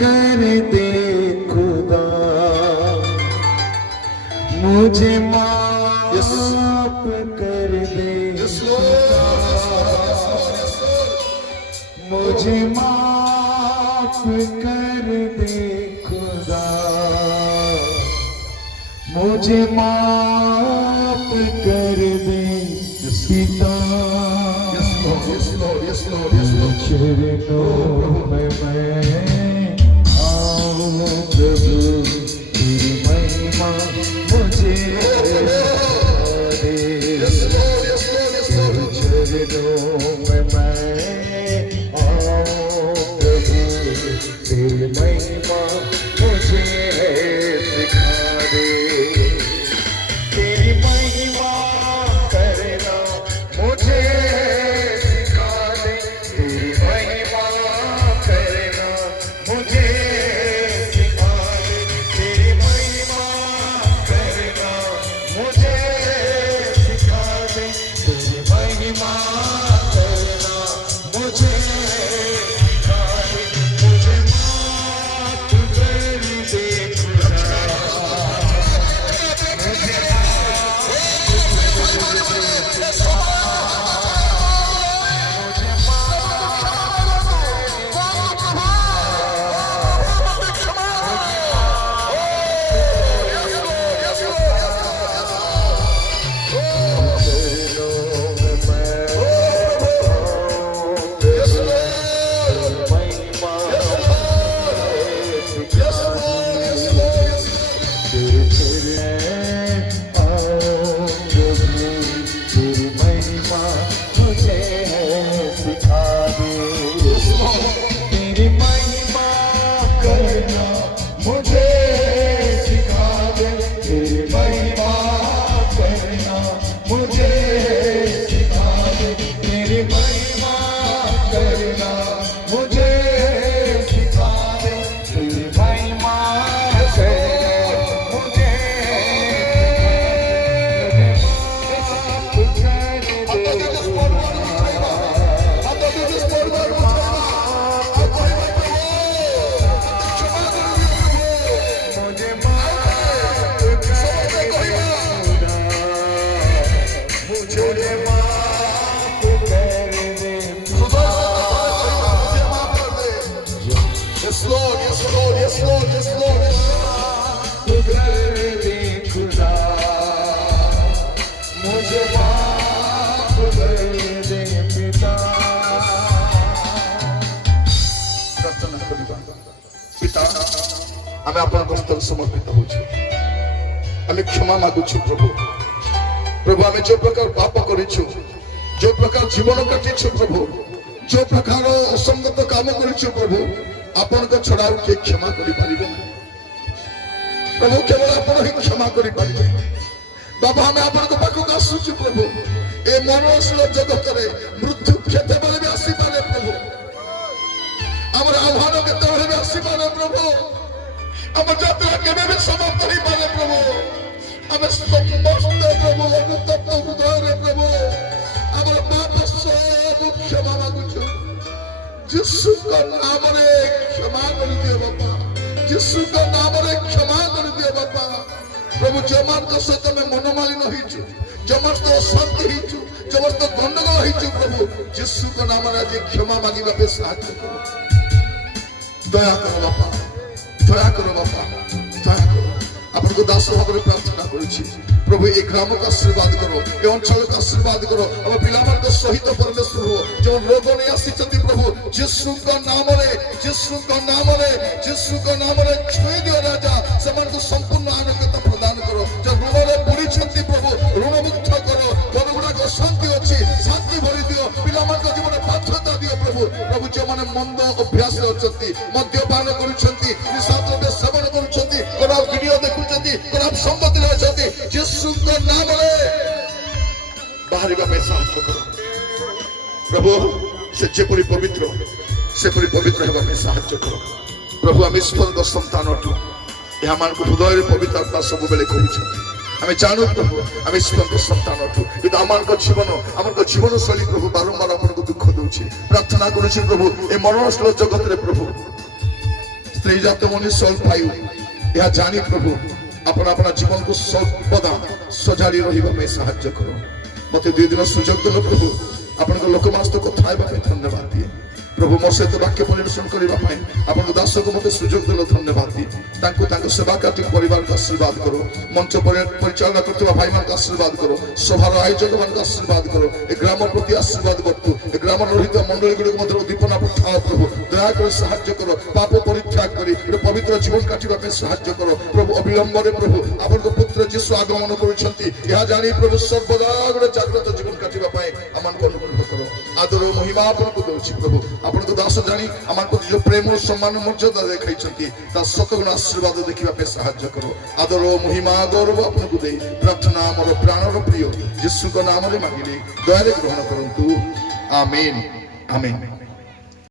कर दे खुदा, मुझे माफ कर दे खुदा, मुझे माफ कर दे खुदा, मुझे माफ कर दे पिता। चरणों में मैं आऊं प्रभु, तेरी महिमा मुझे दे। चरणों में मैं आऊं प्रभु, तेरी महिमा मुझे सिखा दे। तेरी महिमा करना मुझे सिखा दे, तेरी महिमा करना मुझे सिखा दे, तेरी महिमा करना मुझे सिखा दे, तेरी महिमा करना मुझे सिखा दे, मुझे माफ कर दे खुदा, आमे आपन हस्तर समर्पित होछु, आमे क्षमा मागुछु प्रभु। प्रभु आमे जो प्रकार पाप करिछु, जो प्रकार जीवन काटिछु प्रभु, जो प्रकार असंगत काम करिछु प्रभु, आपन को छड़ा के क्षमा करि परिबे प्रभु, केवल आपन ही क्षमा करि परिबे। बाबा आमे आपन को पाखु आसुछु प्रभु, ए मनुष्य जगत रे मृत्यु केते बेले भी आसी पारे प्रभु, हमर आह्वान केते बेले भी आसी पारे प्रभु, हम यात्रा केबे भी समाप्त नहीं पारे प्रभु, हम समस्त प्रभु अनुतप्त हृदय रे प्रभु हमर पाप सब क्षमा मागुछु। यीशु का नाम रे क्षमा कर दियो बाबा, यीशु का नाम रे क्षमा कर दियो बाबा। प्रभु जमान का सहित में मनमालिन होइछु, जमान तो शांति होइछु, जमान तो गंडगोल होइछु प्रभु, यीशु का नाम रे जे क्षमा मागिबा पे साहाय्य करो, दया करो बाबा, दया करो बाबा, दया करो। अपन को दास भाव प्रार्थना करुछि प्रभु, ए ग्राम का आशीर्वाद करो, ए अंचल का आशीर्वाद करो, हम पिलामान को सहित परमेश्वर हो जो रोग नहीं आसीचंती प्रभु, यीशु का नाम रे, यीशु का नाम रे, यीशु का नाम रे छुई दियो राजा, समान को संपूर्ण आरोग्यता प्रदान करो। जो ऋण रे बुड़ी छंती प्रभु, ऋण मुक्त करो, घर गुडा को शांति अछि, शांति भरि दियो, पिलामान को जीवन पात्रता दियो प्रभु। प्रभु जो माने मंद अभ्यास रे अछंती, मद्यपान करूछंती, निशाद्रव्य सेवन करूछंती, खराब वीडियो देखुछंती, खराब संपत्ति रे अछंती, यीशु का नाम रे बाहरिबा पे साहाय्य करो प्रभु। से जेपरि पवित्र हेबा पे साहाय्य करो प्रभु। आम ईश्वर संतान अटू, यह मान को हृदय पवित्रता सब बेले करूछंती, आम जानू प्रभु आम ईश्वर संतान अटू, किंतु आम जीवन शैली प्रभु बारंबार आपन को दुख दउछि। प्रार्थना करूछि प्रभु, ए मरणशील जगत रे प्रभु स्त्री जात मनुष्य पायु यह जानी प्रभु आपण अपना जीवन को सर्वदा सजाड़ी रही साहाय्य करो मत 2 दिन सुजोग देल प्रभु आपण लोक मास तो कथा धन्यवाद दिए प्रभु मोर सहित वाक्य परिवेशन करने आपण दास को मत सुजोग देल धन्यवाद दिए सेवा कार्य परिवार को आशीर्वाद करो मंच परिचालना करते भाई मान आशीर्वाद करो सभार आयोजक मान आशीर्वाद करो ए ग्राम प्रति आशीर्वाद करतु ए ग्राम रहित मंडली गुड़िक मध्य दीपना पठाओ प्रभु दयाकर साहाय्य करो पाप परित्याग करी पवित्र जीवन काटिबा पे साहाय्य करो प्रभु अविलंब प्रभु आपण पुत्र जीशु आगमन करुछंती यह जानी प्रभु सर्वदा गोटे जागृत जीवन काटिबा पे अमन को अनुग्रह करो आदर महिमा आपण को दउछि प्रभु आपण को दास जानी अमन को जो प्रेम और सम्मान मर्यादा देखाइछंती ता सतगुण आशीर्वाद देखिबा पे साहाय्य करो आदर महिमा गौरव आपण को दे प्रार्थना मोर प्राणर प्रिय यीशु को नाम रे मांगिले दया रे ग्रहण करंतु आमेन आमेन।